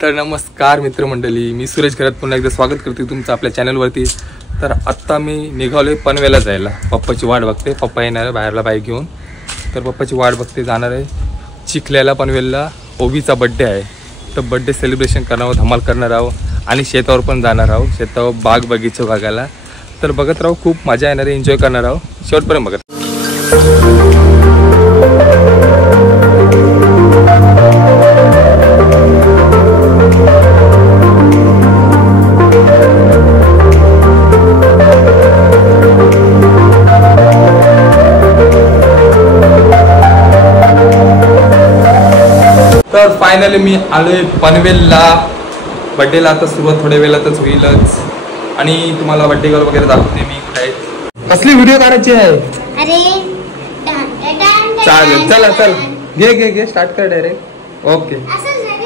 तर नमस्कार मित्रमंडळी, मी सुरेश घरात पुन्हा एकदा स्वागत करते तुमचं आपल्या चॅनलवरती। तर आत्ता मी निघालोय पनवेलला जायला। पप्पाची वाट बघते, पप्पा येणार आहे बाहेरला बाईक घेऊन। तर पप्पाची वाट बघते, जाणार आहे चिखल्याला पनवेलला। ओवीचा बड्डे आहे, तर बड्डे सेलिब्रेशन करणार आहोत, धमाल करणार आहोत आणि शेतावर पण जाणार आहोत, शेतावर बाग बगीचा बघायला। तर बघत राहू, खूप मजा येणार आहे, एन्जॉय करणार आहोत शेवटपर्यंत बघत। तर फायनली मी आलोय पनवेलला बड्डेला। आता सुरुवात थोड्या वेळातच होईलच आणि तुम्हाला बड्डे गर्ल वगैरे दाखवते मी कुठे आहे। कसली व्हिडिओ काढायची आहे? अरे चालेल, चला चल घे घे घे, स्टार्ट कर डायरेक्ट। ओके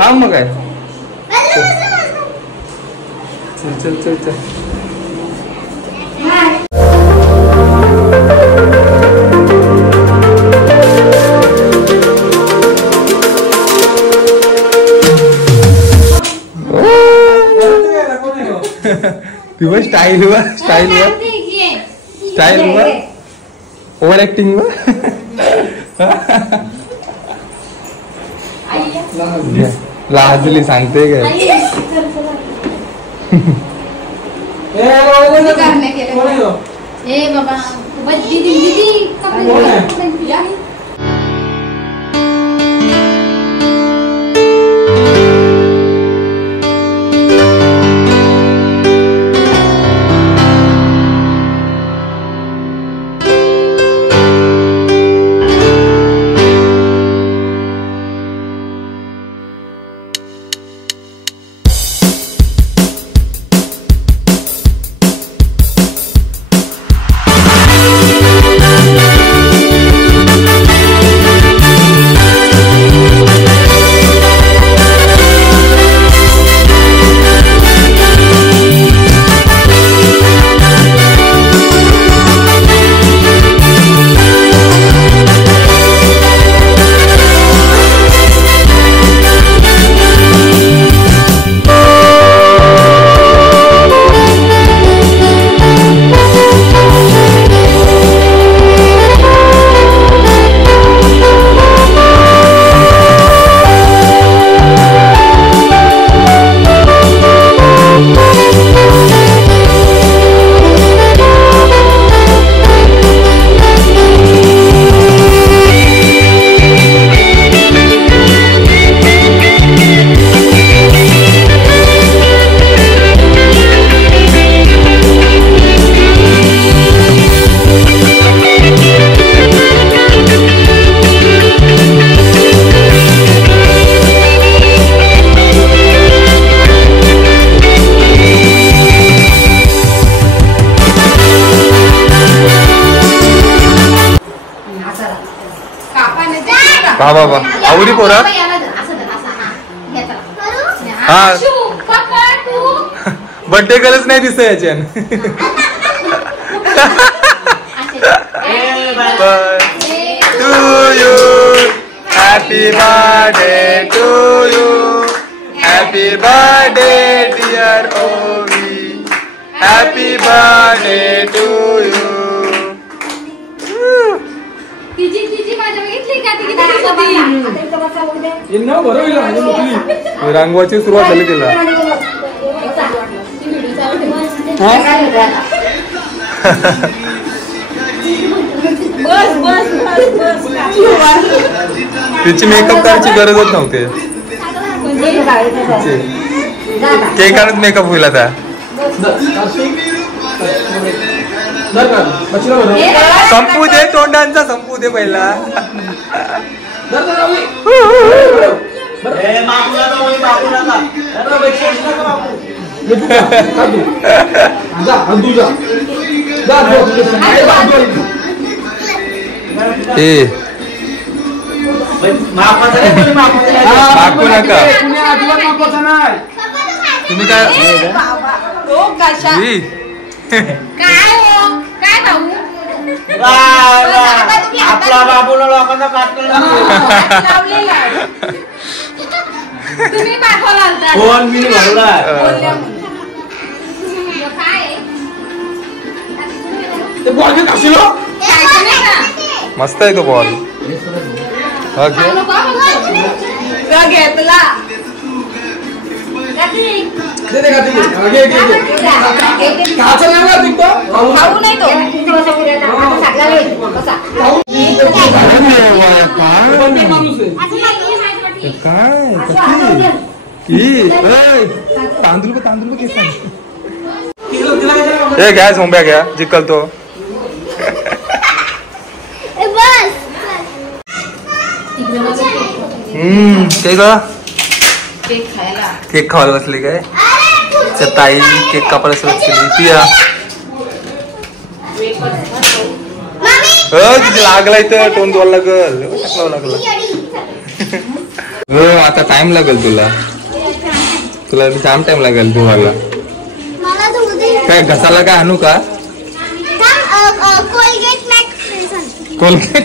हा मग आहे, चल चल चल चल। तुझं स्टाईल हुआ, स्टाईल हुआ, स्टाईल हुआ, ओव्हर ऍक्टिंग हुआ। लाजली सांगते काय? बाबा आवडी पोरा हा बर्थडे गर्लच नाही दिसत याच्यान। To you, happy birthday to you, happy birthday dear Ovi, happy birthday to you. रांगवाची सुरुवात झाली तिला। तिची मेकअप करायची गरजच नव्हती, केक आणत मेकअप होईल आता। संपू दे तोंडांचा, संपू दे पहिला। मागू नका तुम्ही काय आपला बाबूला लोकांना तुम्ही पाठवला होता. फोन मी भरला. ते बॉल घेत असेल हो. मस्त आहे तो बॉल. हा घे. घेतला. दे दे का तुम्ही. घे घे घे. काचा नाही ना तिथं. खाऊ नाही तो. काय तांदूळ तांदूळ हे घ्या झोंब्या घ्या जिकल तो. ते का केक खावायला बसली काय. ताई केक कापायला सुरुवात केली. पिया किती लागलाय तर तोंड धुवायला लागल. टाकलावं लागला. आता टाइम लागेल तुला जाम टाइम लागेल धुवायला. काय घसाला काय आणू का. कोलगेट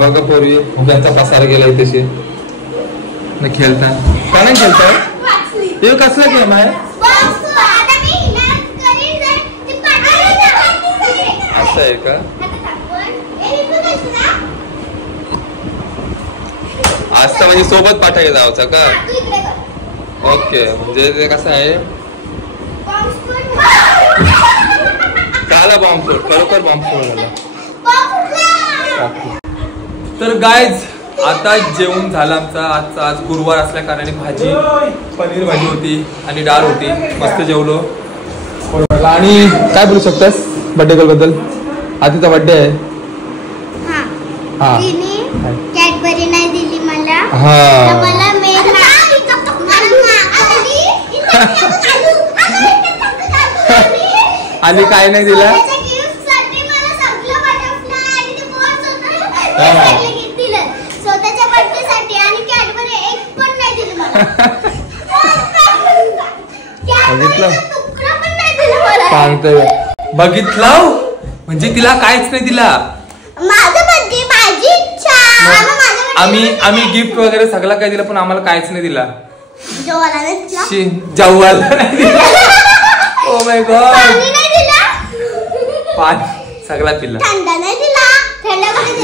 बघा पोरी उभ्यांचा पसारा गेलाय तसे नाही खेळता. का नाही खेळता. हे कसला गेम आहे. असं आहे का. आज तर म्हणजे सोबत पाठायला जायचं का. ओके म्हणजे ते कसं आहे. काला बॉम्बस्फोट खरोखर बॉम्बस्फोट झाला. तर गाईज आता जेवण झालं आमचा. आजचा आज गुरुवार असल्या कारणाने भाजी पनीर भाजी होती आणि डाळ होती. मस्त जेवलो. आणि काय बोलू शकतास बर्थडे गर्ल बद्दल. आधीचा बर्थडे आहे. कॅडबरी नाही दिली मला. आणि काय नाही दिला. सांगतोय बघितलं म्हणजे तिला काहीच नाही दिला. आम्ही गिफ्ट वगैरे सगळं काय दिलं पण आम्हाला काहीच नाही दिला. जेवायला नाही दिला. Oh my God. पाणी सगळा पिला.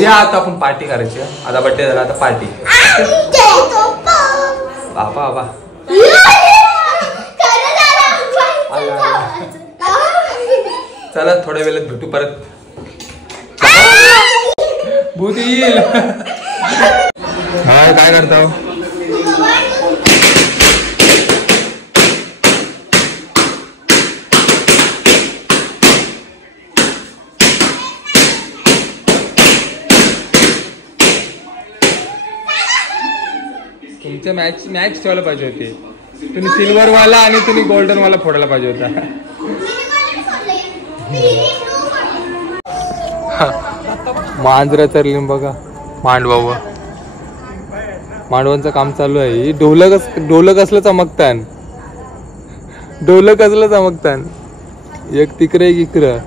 या आता आपण पार्टी करायची. आता बर्थडे झाला आता पार्टी. बाबा बाबा चला थोड्या वेळात भेटू परत. भूत येईल. काय करता. तुमच्या मॅच ठेवायला पाहिजे होते. तुम्ही सिल्वर वाला आणि तुम्ही गोल्डन वाला फोडायला पाहिजे होता. मांजरा चरली बघा. मांडवांचं काम चालू आहे. ढोलक असलं चमकतान. एक तिकडे एक इकडं.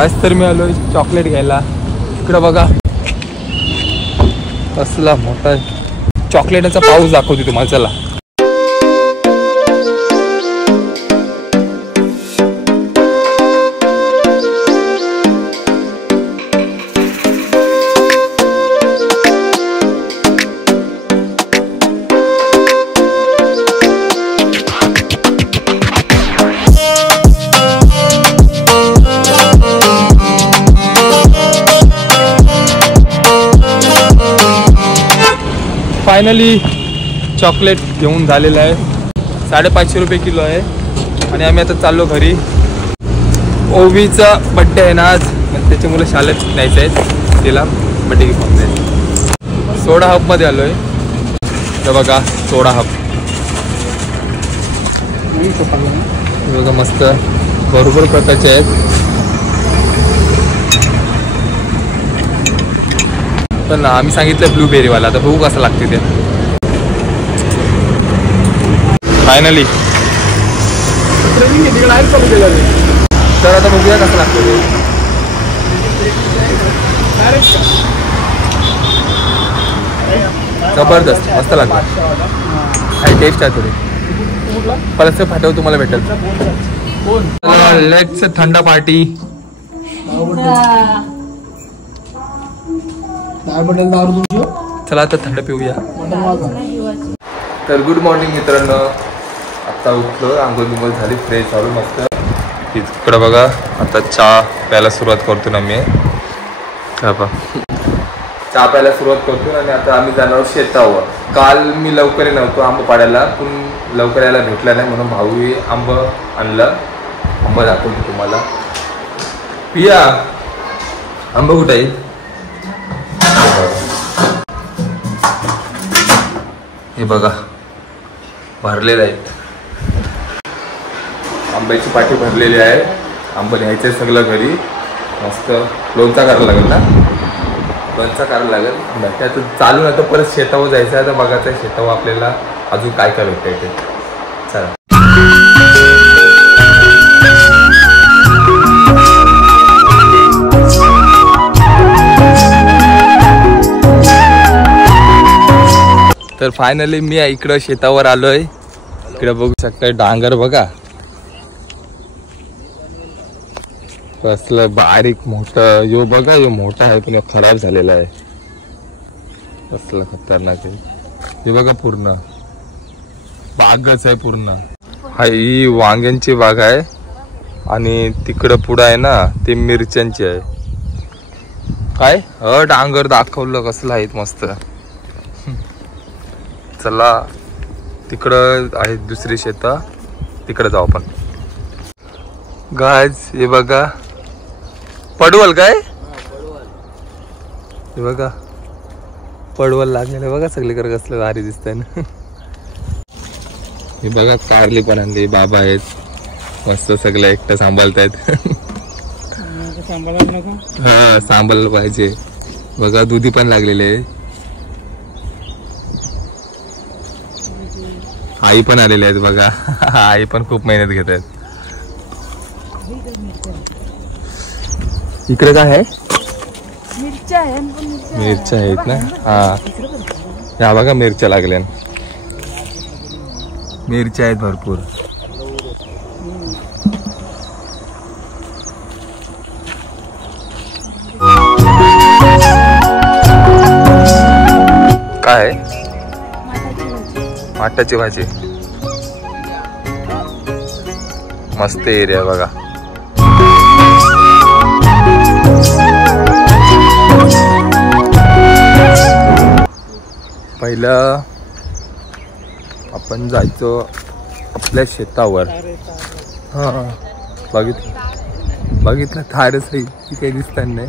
आज तर मी आलोय चॉकलेट घ्यायला. इकडं बघा कसला मोठा चॉकलेटचा पाऊस दाखवते तुम्हाला. चला फायनली चॉकलेट घेऊन झालेलं आहे. 550 रुपये किलो आहे. आणि आम्ही आता चाललो घरी. ओवीचा बड्डे आहे ना आज. त्याच्यामुळे शाळेत न्यायचं आहे तिला बड्डे घेऊन जायचं. सोडा हबमध्ये आलो आहे. तर बघा सोडा हब बघा मस्त भरपूर प्रकारचे आहेत. पण आम्ही सांगितलं ब्लूबेरीवाला. आता बघू कसं लागते ते. फायनली तर आता बघूया कसं लागतं ते. जबरदस्त मस्त लागला काही टेस्ट आहे थोडी परत फाटव तुम्हाला भेटेल लेट्स थंड पार्टी चला आता थंड पिऊया तर गुड मॉर्निंग मित्रांनो आता उठलो आंघोळ बिंघोळ झाली फ्रेश झालो मस्त इकडं बघा आता चहा प्यायला सुरुवात करतो ना मी चहा प्यायला सुरुवात करतो आणि आता आम्ही जाणार शेतावर काल मी लवकर नव्हतो आंबा पाडायला पण लवकर यायला भेटला नाही म्हणून भाऊही आंब आणलं आंबा दाखवतो तुम्हाला पिया आंबा कुठे आहे हे बघा भरलेले आहेत आंब्याची पाठी भरलेली आहे आंबा न्यायचं आहे सगळं घरी मस्त लोणचा करायला लागेल ना लोणचा करायला लागेल बाकी आता चालून आता परत शेतावर जायचं आहे आता बघायचं आहे शेतावर आपल्याला अजून काय काय भेटतं ते चला तर फायनली मी इकडं शेतावर आलोय इकडे बघू शकता डांगर बघा कसलं बारीक मोठं यो बघा यो मोठा आहे पण खराब झालेला आहे कसलं खतरनाक आहे हे बघा पूर्ण बागच आहे पूर्ण हा ही वांग्यांची बाग आहे आणि तिकडं पुढं आहे ना ते मिरच्यांची आहे काय डांगर दाखवलं कसलं आहेत मस्त चला तिकडं आहे दुसरी शेता तिकडं जाऊ आपण गायज हे बघा पडवल काय हे बघा पडवल लागलेलं बघा सगळीकडे कसलं भारी दिसतंय ना हे बघा कारली पण आणली बाबा आहेत मस्त सगळं एकटं सांभाळतायत हा सांभाळलं पाहिजे बघा दुधी पण लागलेले आहे आई पण आलेले आहेत बघा आई पण खूप मेहनत घेत आहेत इकडे काय आहे मिरच्या आहेत ना हा या बघा मिरच्या लागल्या मिरच्या आहेत भरपूर काय माठाची भाजी मस्त एरिया बघा पहिलं आपण जायचो आपल्या शेतावर हा बघितलं थारच आहे ती काही दिसतात नाही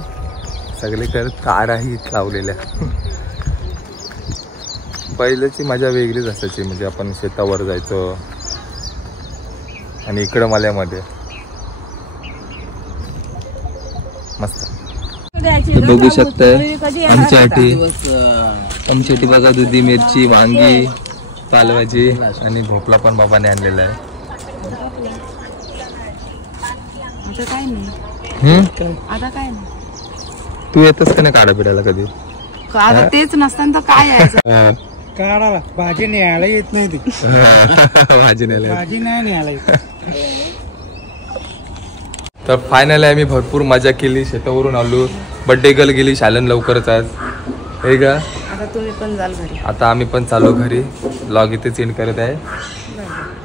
सगळीकडे ताराही लावलेल्या पहिल्याची मजा वेगळीच असायची म्हणजे आपण शेतावर जायचो आणि इकडं मल्यामध्ये मस्त बघू शकताय आमच्यासाठी बघा दुधी मिरची वांगी पालभाजी आणि भोपळा पण बाबाने आणलेला आहे तू येतस का नाही काढा पिढायला कधी तेच नसताना काय आहे काढायला भाजी न्यायला येत नाही ती भाजी न्यायला भाजी नाही न्यायला येत तर फायनली आम्ही भरपूर मजा केली शेतावरून आलो बर्थडे गर्ल गेली शालन लवकरच आज हे का आता तुम्ही पण जाल घरी आता आम्ही पण चालू घरी लॉग इथेच एंड करत आहे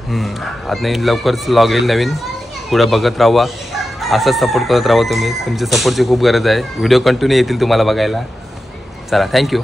आता नाही लवकरच लॉग येईल नवीन पुढं बघत राहा असंच सपोर्ट करत राहा तुम्ही तुमच्या सपोर्टची खूप गरज आहे व्हिडिओ कंटिन्यू येतील तुम्हाला बघायला चला थँक्यू